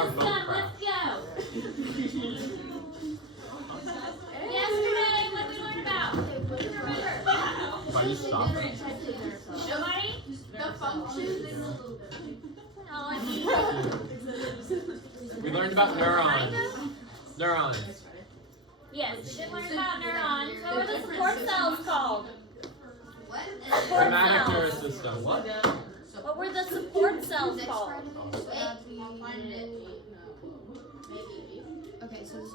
more boat crash. Let's go. Yesterday, what did we learn about? Who remember? If I just stop it. Nobody? The functions. We learned about neurons. Neurons. Yes, we did learn about neurons. What were the support cells called? What? Support Somatic cells. nervous system. What? What were the support cells called? Okay, so this is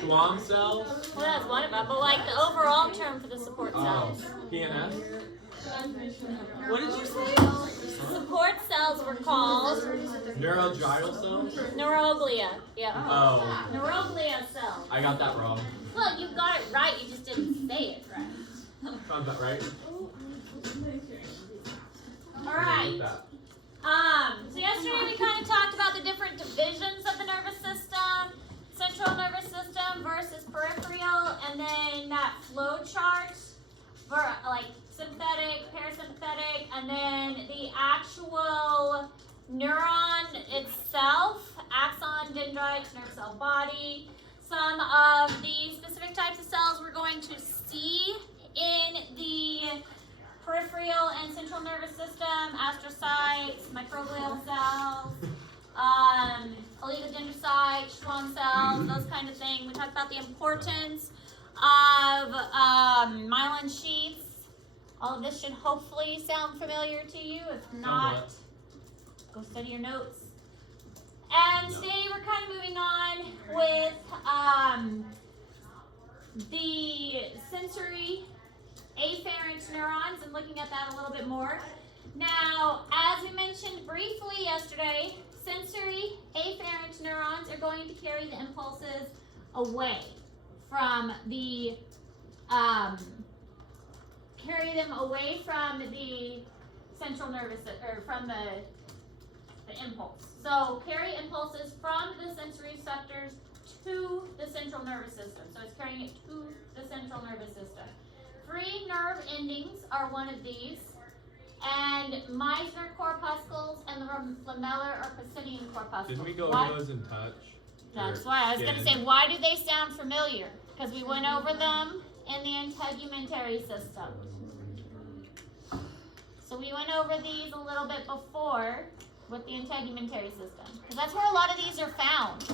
Schwann cells. Well, that's one of them, but like the overall term for the support cells. PNS. What did you say? Support cells were called Neuroglial cells. neuroglia. Yeah. Oh, Neuroglia cells. I got that wrong. Look, you got it right, you just didn't say it right. Got that right? Alright. That. So yesterday we kind of talked about the different divisions of the nervous system, central nervous system versus peripheral, and then that flow chart for like sympathetic, parasympathetic, and then the actual neuron itself, axon, dendrites, nerve cell body. Some of the specific types of cells we're going to see in the peripheral and central nervous system, astrocytes, microglial cells, oligodendrocytes, Schwann cells, those kind of things. We talked about the importance of myelin sheaths. All of this should hopefully sound familiar to you. If not, go study your notes. And today we're kind of moving on with the sensory afferent neurons and looking at that a little bit more. Now, as we mentioned briefly yesterday, sensory afferent neurons are going to carry the impulses away from the central nervous or from the impulse. So carry impulses from the sensory receptors to the central nervous system. So it's carrying it to the central nervous system. Free nerve endings are one of these, and Meissner corpuscles and the lamellar or Pacinian corpuscles. Didn't we go over those in touch? That's why I was going to say, why do they sound familiar? Because we went over them in the integumentary system. So we went over these a little bit before with the integumentary system, because that's where a lot of these are found.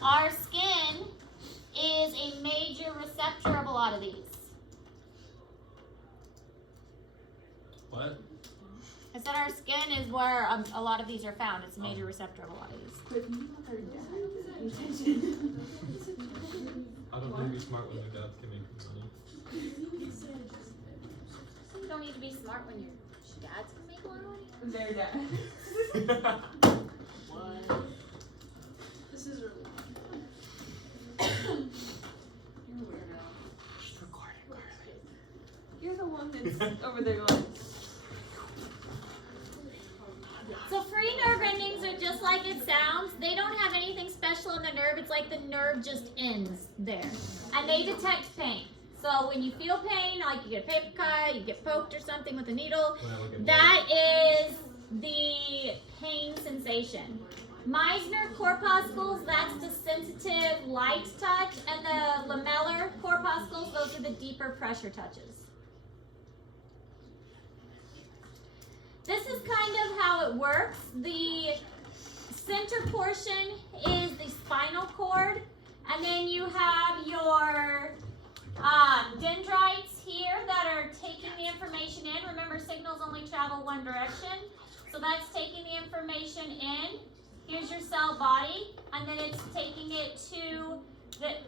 Our skin is a major receptor of a lot of these. What? I said our skin is where a lot of these are found. It's a major receptor of a lot of these. I don't need to be smart when the dads can make money. You don't need to be smart when your dads can make more money. Their dad. What? This is really You're a weirdo. Just record it, Carly. You're the one that's over there going. So free nerve endings are just like it sounds. They don't have anything special in the nerve. It's like the nerve just ends there. And they detect pain. So when you feel pain, like you get a paper cut, you get poked or something with a needle, that is the pain sensation. Meissner corpuscles, that's the sensitive light touch, and the lamellar corpuscles, those are the deeper pressure touches. This is kind of how it works. The center portion is the spinal cord, and then you have your dendrites here that are taking the information in. Remember, signals only travel one direction, so that's taking the information in. Here's your cell body, and then it's taking it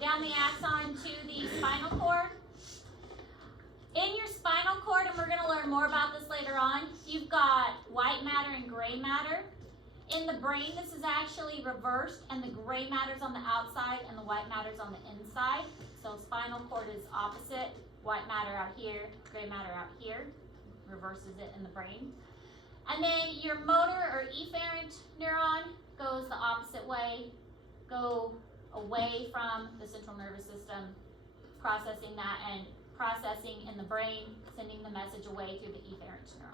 down the axon to the spinal cord. In your spinal cord, and we're going to learn more about this later on, you've got white matter and gray matter. In the brain, this is actually reversed, and the gray matter's on the outside and the white matter's on the inside. So spinal cord is opposite, white matter out here, gray matter out here, reverses it in the brain. And then your motor or efferent neuron goes the opposite way, go away from the central nervous system, processing that and processing in the brain, sending the message away through the efferent neuron.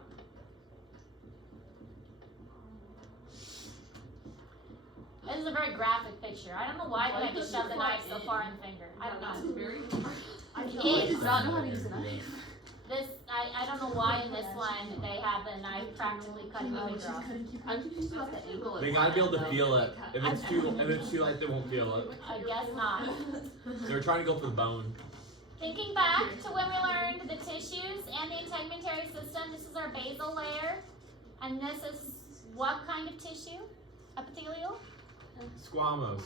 is a very graphic picture. I don't know why they had to shove the knife so far in the finger. I don't know. Very I It don't is. I don't know how to use a knife. This, I don't know why in this one they have the knife practically cutting the finger off. I'm confused about the angle. They gotta be able to feel it. If it's too light, they won't feel it. I guess not. They're trying to go for the bone. Thinking back to when we learned the tissues and the integumentary system, this is our basal layer. And this is what kind of tissue? Epithelial? Squamous.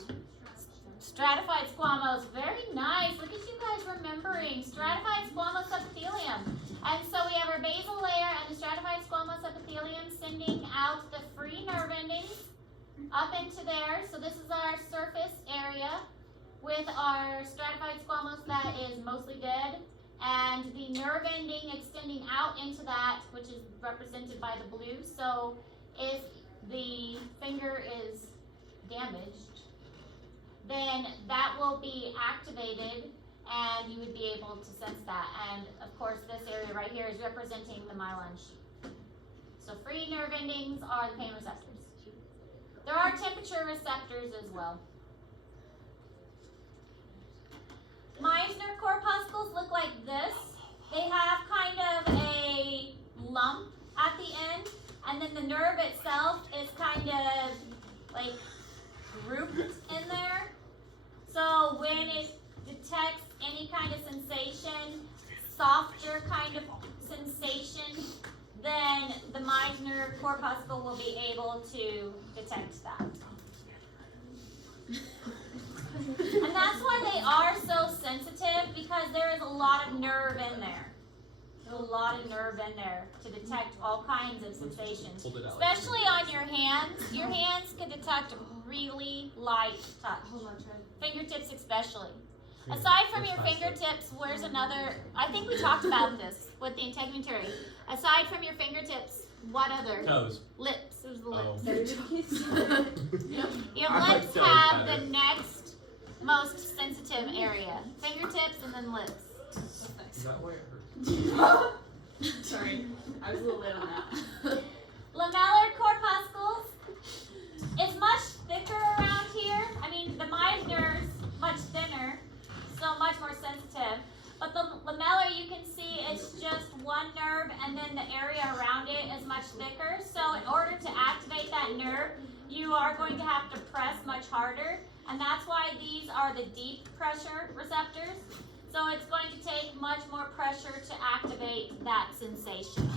Stratified squamous. Very nice. Look at you guys remembering. Stratified squamous epithelium. And so we have our basal layer and the stratified squamous epithelium sending out the free nerve endings up into there. So this is our surface area with our stratified squamous that is mostly dead. And the nerve ending extending out into that, which is represented by the blue. So if the finger is damaged, then that will be activated and you would be able to sense that. And of course this area right here is representing the myelin sheath. So free nerve endings are the pain receptors. There are temperature receptors as well. Meissner corpuscles look like this. They have kind of a lump at the end, and then the nerve itself is kind of like grouped in there. So when it detects any kind of sensation, softer kind of sensation, then the Meissner corpuscle will be able to detect that. And that's why they are so sensitive, because there is a lot of nerve in there. There's a lot of nerve in there to detect all kinds of sensations. Hold it out. Especially on your hands. Your hands can detect really light touch. Fingertips especially. Aside from your fingertips, where's another, I think we talked about this with the integumentary. Aside from your fingertips, what other? Toes. Lips. It was the Oh. lips. Your I like lips toes have better. the next most sensitive area. Fingertips and then lips. Is that why it hurts? Sorry, I was a little late on that. Lamellar corpuscles. It's much thicker around here. I mean, the Meissner's much thinner, so much more sensitive. But the lamellar, you can see it's just one nerve, and then the area around it is much thicker. So in order to activate that nerve, you are going to have to press much harder. And that's why these are the deep pressure receptors. So it's going to take much more pressure to activate that sensation.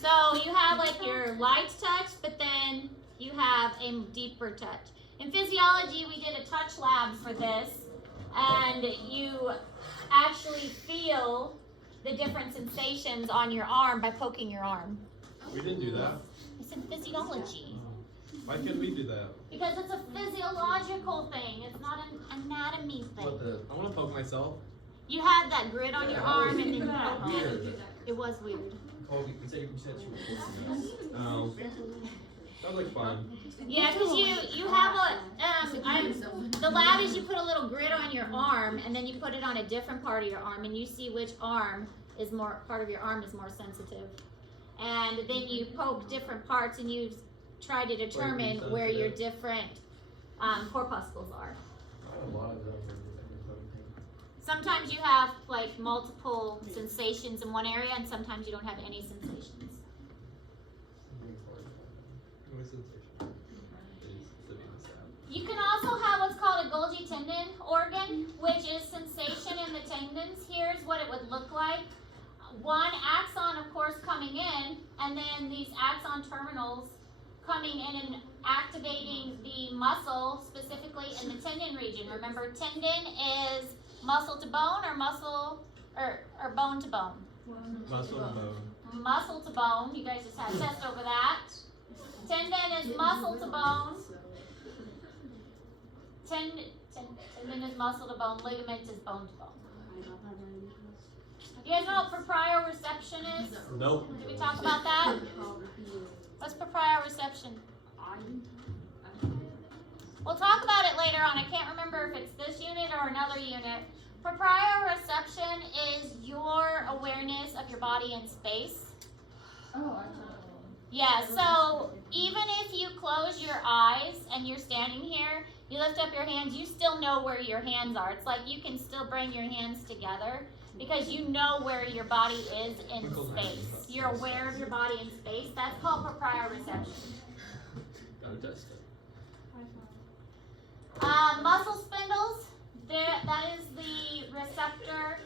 So you have like your light touch, but then you have a deeper touch. In physiology, we did a touch lab for this, and you actually feel the different sensations on your arm by poking your arm. We didn't do that. It's in physiology. Why can't we do that? Because it's a physiological thing. It's not an anatomy thing. I want to poke myself. You had that grid on your arm, and then you Weird. poked it. It was weird. Oh, you said you were poking. Oh. Sounds like fun. Yeah, because you have the lab is you put a little grid on your arm, and then you put it on a different part of your arm, and you see which part of your arm is more sensitive. And then you poke different parts, and you try to determine where your different corpuscles are. I have a lot of them. Sometimes you have like multiple sensations in one area, and sometimes you don't have any sensations. You can also have what's called a Golgi tendon organ, which is sensation in the tendons. Here's what it would look like. One axon, of course, coming in, and then these axon terminals coming in and activating the muscle, specifically in the tendon region. Remember, tendon is muscle to bone or muscle or bone to bone? Muscle and bone. Muscle to bone. You guys just had a test over that. Tendon is muscle to bone. Tendon is muscle to bone. Ligament is bone to bone. You guys know what proprioreception is? Nope. Did we talk about that? What's proprioreception? We'll talk about it later on. I can't remember if it's this unit or another unit. Proprioreception is your awareness of your body in space. Oh, Yeah, so even if you close your eyes and you're standing here, you lift up your hands, you still know where your hands are. It's like you can still bring your hands together because you know where your body is in space. You're aware of your body in space. That's called proprioception. Gotta test it. Muscle spindles, that is the receptor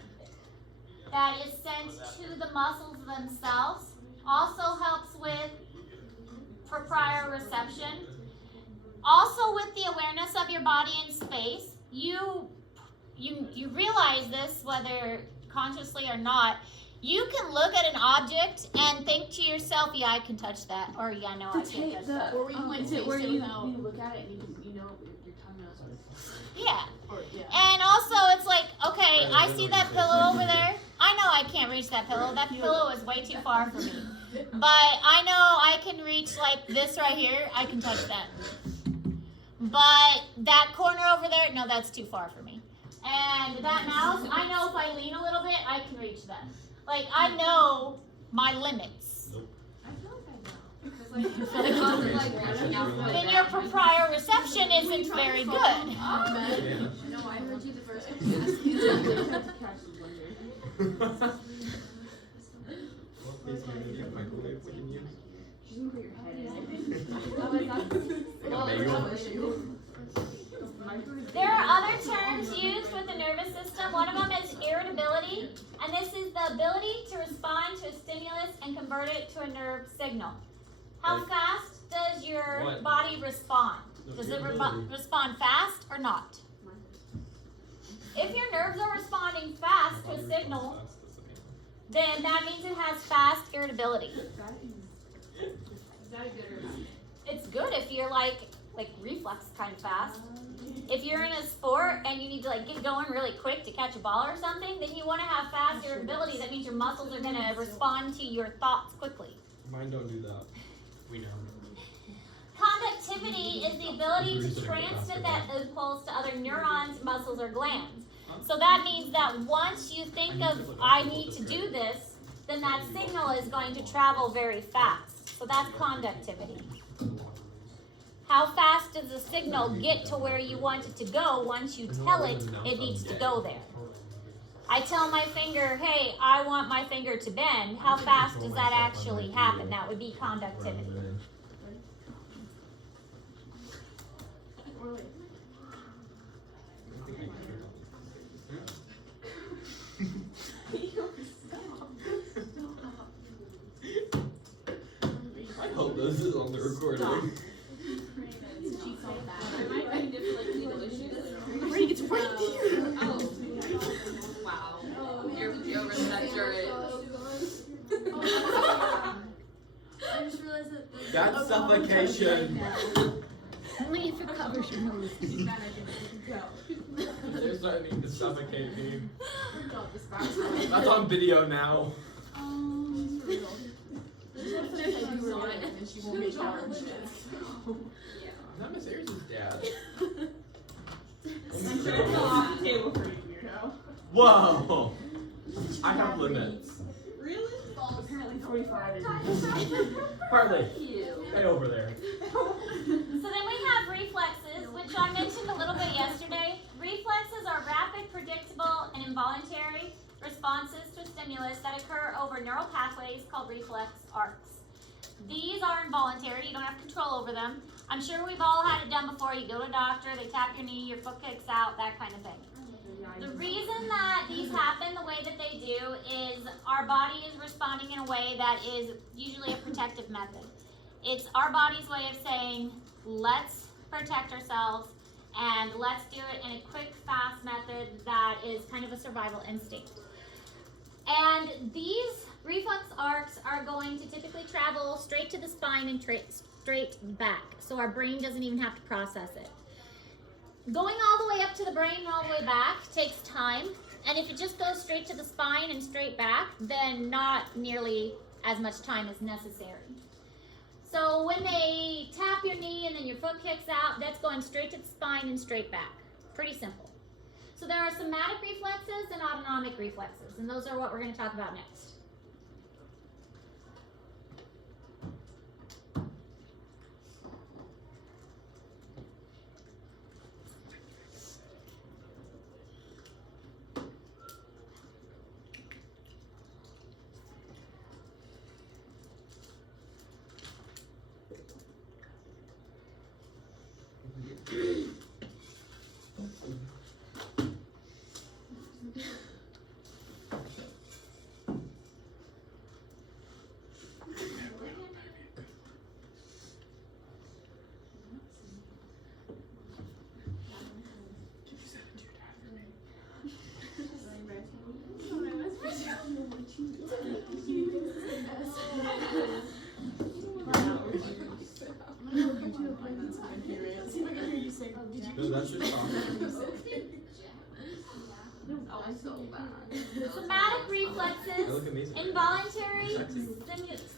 that is sent to the muscles themselves. Also helps with proprioception. Also with the awareness of your body in space, you realize this whether consciously or not. You can look at an object and think to yourself, yeah, I can touch that, or yeah, no, I can't touch that. Or is it where you look at it and you know your tongue knows what it's Yeah. or, yeah. And also it's like, okay, I see that pillow over there. I know I can't reach that pillow. That pillow is way too far for me. But I know I can reach like this right here. I can touch that. But that corner over there, no, that's too far for me. And that mouse, I know if I lean a little bit, I can reach that. Like, I know my limits. I feel like I know. Then your proprioception isn't very good. Yeah. No, I heard you the first You time. have to catch the blender. What case media microwave we can use? She's gonna put your head in it. Like a bagel? There are other terms used with the nervous system. One of them is irritability, and this is the ability to respond to a stimulus and convert it to a nerve signal. How Like- fast does your What? body respond? Does it Irritability. respond fast or not? If your nerves are responding fast to a signal, then that means it has fast irritability. Is that a good or bad? It's good if you're like reflex kind of fast. If you're in a sport and you need to like get going really quick to catch a ball or something, then you want to have fast irritability. That means your muscles are going to respond to your thoughts quickly. Mine don't do that. We know. Conductivity is the ability to transmit that impulse to other neurons, muscles, or glands. So that means that once you think of, I need to do this, then that signal is going to travel very fast. So that's conductivity. How fast does the signal get to where you want it to go once you tell it it needs to go there? I tell my finger, hey, I want my finger to bend. How fast does that actually happen? That would be conductivity. I hope this is on the recording. It's right here. Oh. Wow. You're oversaturated. I just realized that. That's suffocation. Only if it covers your nose. They're starting to suffocate me. That's on video now. Is that Miss Ayers' dad? Table for you, weirdo. Whoa! I have limits. Really? Apparently 45 is Harley, stay over there. So then we have reflexes, which I mentioned a little bit yesterday. Reflexes are rapid, predictable, and involuntary responses to a stimulus that occur over neural pathways called reflex arcs. These are involuntary, you don't have control over them. I'm sure we've all had it done before. You go to a doctor, they tap your knee, your foot kicks out, that kind of thing. The reason that these happen the way that they do is our body is responding in a way that is usually a protective method. It's our body's way of saying, let's protect ourselves and let's do it in a quick, fast method that is kind of a survival instinct. And these reflex arcs are going to typically travel straight to the spine and straight back, so our brain doesn't even have to process it. Going all the way up to the brain and all the way back takes time, and if it just goes straight to the spine and straight back, then not nearly as much time is necessary. So when they tap your knee and then your foot kicks out, that's going straight to the spine and straight back. Pretty simple. So there are somatic reflexes and autonomic reflexes, and those are what we're going to talk about next. No, that's just talking. Oh, so bad. Somatic reflexes, They look amazing. involuntary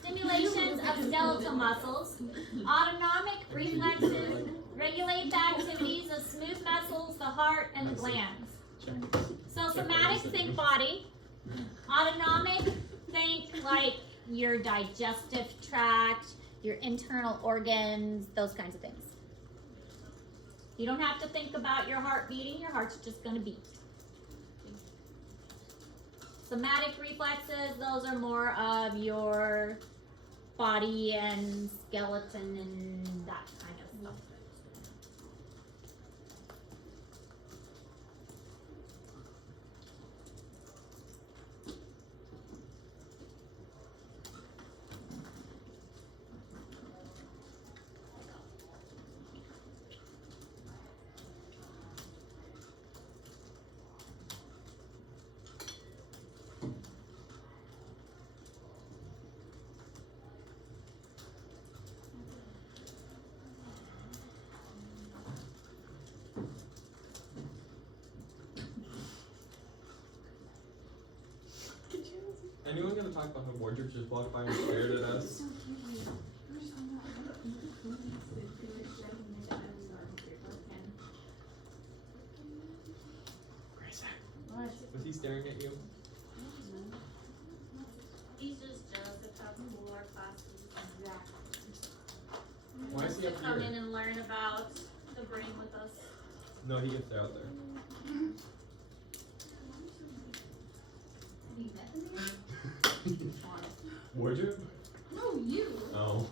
stimulations of skeletal muscles. Autonomic reflexes regulate the activities of smooth muscles, the heart, and the glands. So somatic, think body. Autonomic, think like your digestive tract, your internal organs, those kinds of things. You don't have to think about your heart beating, your heart's just gonna beat. Somatic reflexes, those are more of your body and skeleton and that kind of stuff. Anyone gonna talk about how wardrobe just walked by and stared at us? Was he staring at you? He's just jealous of how cool our class is. Why is he To up come here? in and learn about the brain with us. No, he gets out there. Wardrobe? No, you. Oh.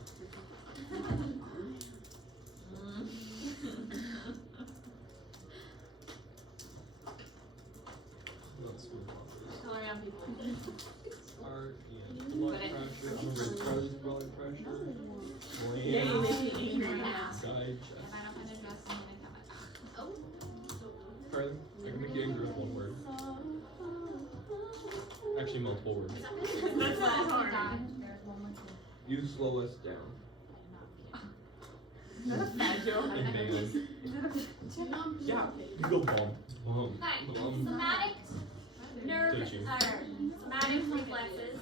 Let's move on. Tell around people. Heart and blood pressure. I'm gonna raise blood pressure. Yeah, you Gland. make me angry now. Digest. If I don't find a dress, I'm gonna come back. Oh. Carly, I can make you angry with one word. Actually, multiple words. That's not hard. You slow us down. Is that a bad joke? In band. Is it a Yeah. You go bum. Bum. Okay, Bum. somatic nerve, Teaching. or somatic reflexes.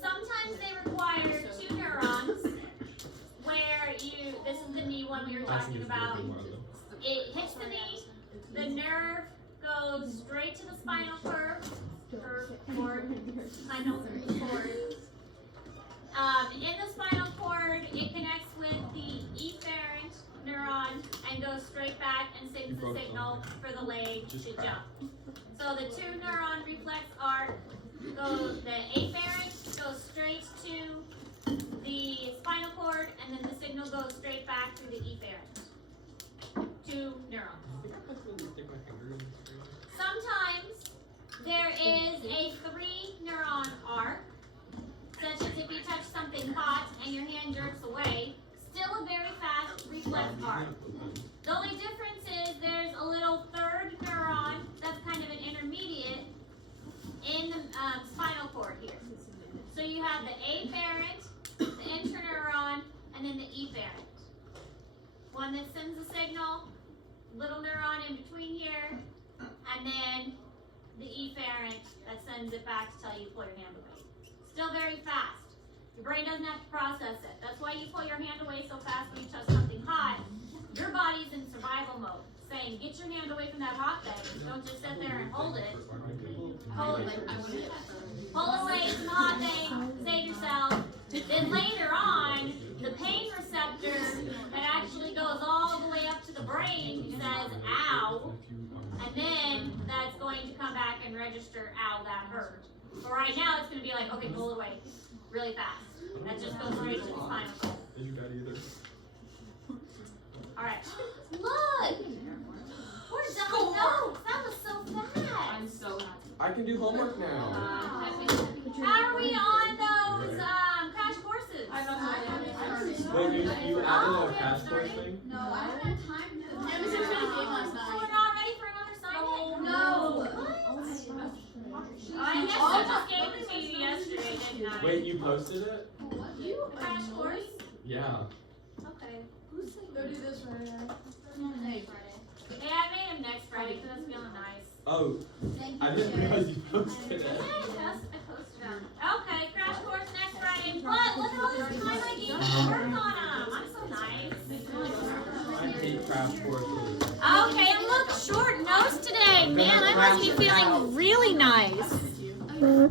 Sometimes they require two neurons where you, this is the knee one we were I think talking it's about. gonna be one of them. It hits the knee, the nerve goes straight to the spinal cord, spinal cord. In the spinal cord, it connects with the efferent neuron and goes straight back and sends the signal for the leg to jump. So the two neuron reflex arc goes, the afferent goes straight to the spinal cord, and then the signal goes straight back through the efferent. Two neurons. I think I'm supposed to stick my finger in the screen. Sometimes there is a 3-neuron arc, such as if you touch something hot and your hand jerks away, still a very fast reflex arc. The only difference is there's a little 3rd neuron that's kind of an intermediate in the spinal cord here. So you have the afferent, the interneuron, and then the efferent. One that sends a signal, little neuron in between here, and then the efferent that sends it back to tell you to pull your hand away. Still very fast. Your brain doesn't have to process it. That's why you pull your hand away so fast when you touch something hot. Your body's in survival mode, saying, get your hand away from that hot thing. Don't just sit there and hold it. Hold it. Pull away from the hot thing, save yourself. Then later on, the pain receptor that actually goes all the way up to the brain says, ow. And then that's going to come back and register, ow, that hurt. But right now, it's going to be like, okay, pull it away really fast. That just goes straight to the spinal cord. Is your dad either? All right. Look! We're done. No, that was so fast. I'm so happy. I can do homework now. How are we on those crash courses? Wait, you added a crash course thing? No, I don't have time to. Yeah, we said we had a game last So night. we're not ready for another assignment? No. I guess I just gave it to you yesterday, didn't I? Wait, you posted it? Crash course? Yeah. Okay. Go do this right now. Hey, Oh, Thank I you, didn't Sherry. realize you posted it. I posted them. Okay, crash course next Friday. What? Look at all this time I gave you to work on them. I'm so nice. I hate crash courses. Okay, I look short nosed today. Man, I must be feeling really nice. Oh,